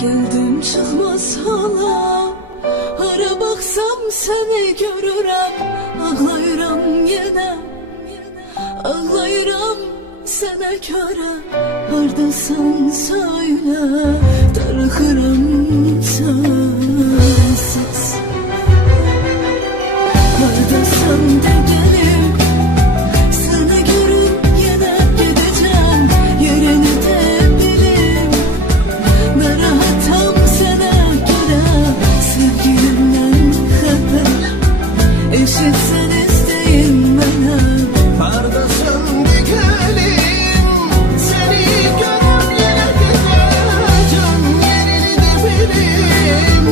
Geldim çıkmaz hala, hara baxsam səni görürəm. Ağlayıram yenə, ağlayıram sənə görə. Hardasan söylə, darıxıram sənsiz. Hardasan de gəlim, sənə görüm yenə gedəcəm. Yerini də bilim, narahatam sənə görə. Sevgilimdən xəbər, eşitsən istəyin mənə. Hardasan de gəlim, səni görüm yenə gedəcəm. Yerini də bilim,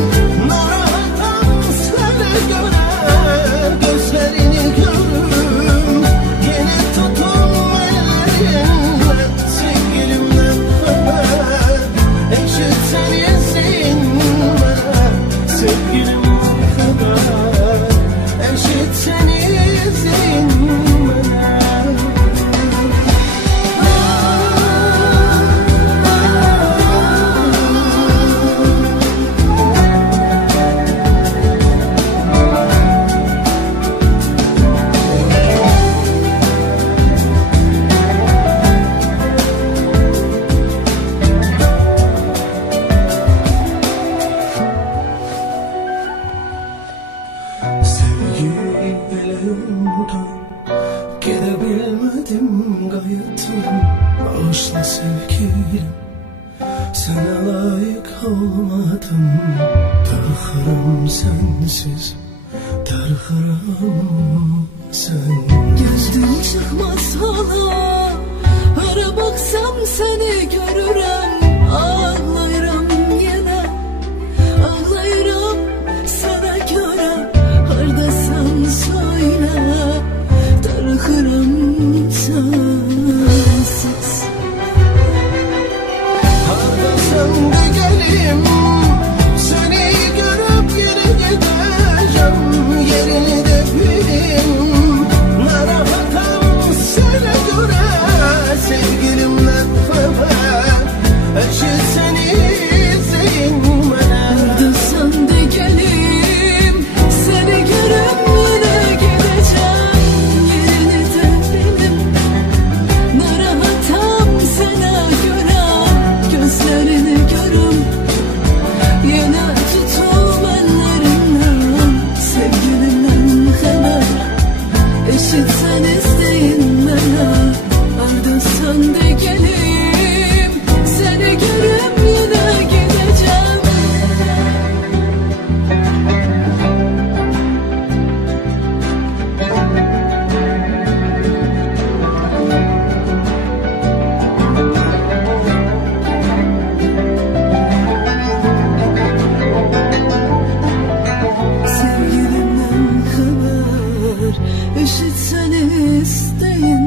narahatam sənə görə. Gözlərini görüm, yenə tutun əllərimlə. Sevgilimdən xəbər, eşitsən izin mənə. Sevgilimdən xəbər, eşitsən izin mənə. Sevgi elimden gidebilmedim gayettim. Bağışla sevgilim, sana layık olmadım. Darıxıram sensiz, darıxıram sen. Gözüm çıkmaz hala, hara baxsam səni görürəm. Ağlayıram yenə, ağlayıram sənə görə. Hardasan söylə, darıxıram sənsiz. Hardasan de gəlim, səni görüb yenə gedəcəm. Yerini də bilim, narahatam sənə görə. Sevgilimdən xəbər, eşitsən izin mənə. Hardasan de gəlim, səni görüm yenə gedəcəm. Yerini də bilim, narahatam sənə görə. Gözlərini görüm, yenə tutum əllərimdən. Sevgilimdən xəbər, eşitsən istəyin mənə. Hardasan de gəlim, səni görüm yenə gedəcəm. Sevgilimden xəbər, eşitsən istəyin